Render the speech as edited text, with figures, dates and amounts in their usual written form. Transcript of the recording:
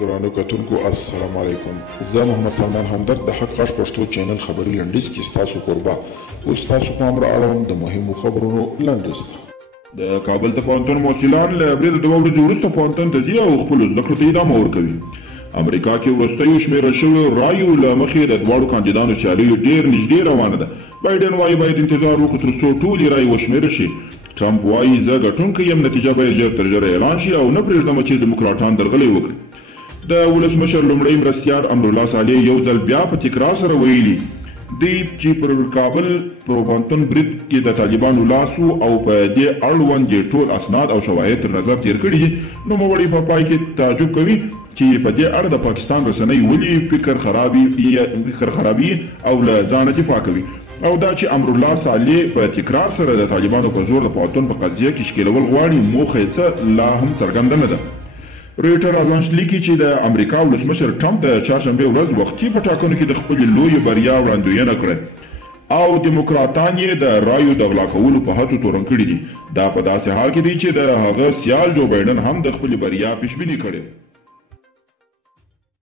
ګرانو کتونکو السلام علیکم. زه محمد سلمان همدرد د حق غږ پښتو چینل خبري لنډیز کې ستاسو کوربه او ستاسو په امر اړوند د مهمو خبرونو لنډیز ده. د کابل د پوهنتون محصلان له برید د دوه ورځې وروسته پوهنتون ته ځي او خپلو زده کړو ته ادامه ورکوي. امریکا کې وروستیو شمېرل شویو رایو له مخې د دواړو کاندیدانو سیالي ډېر نږدې روانه ده. بایډن وایي باید انتظار وکړو تر څو ټولې رایې وشمېرل شي. ټرمپ وایي زه ګټونکی یم، نتیجه باید ژر تر ژره اعلان شي او نه پرېږدم چې ډیموکراټان درغلۍ وکړي. د ولسمشر لومړی مرستیال امرالله صالح یو ځل بیا په تکرار سره ویلي دی چې پر کابل پوهنتون برید کې د طالبانو لاس او په دې اړوند یې ټول اسناد او شواهد تر نظر تېر کړي دي. نوموړی په پای کې تعجب کوي چې په دې اړه د پاکستان رسنۍ ولې فکر خرابي او له ځانه دفاع کوي، او دا چې امرالله صالح په تکرار سره د طالبانو په زور د پوهنتون په قضیه کې ښکېلول غواړي موخه یې څه لا هم څرګنده نه ده. رویټر اژانس لیکي چې د امریکا ولسمشر ټرمپ د چهارشنبې ورځ وختي په ټاکنو کې د خپلې لویې بریا وړاندوینه کړې او دیموکراتان یې د رایو د غلا کولو په هڅو تورن کړي دي. دا په داسې حال کې دی چې د هغه سیال جو بایډن هم د خپلې بریا پیشبیني کړې.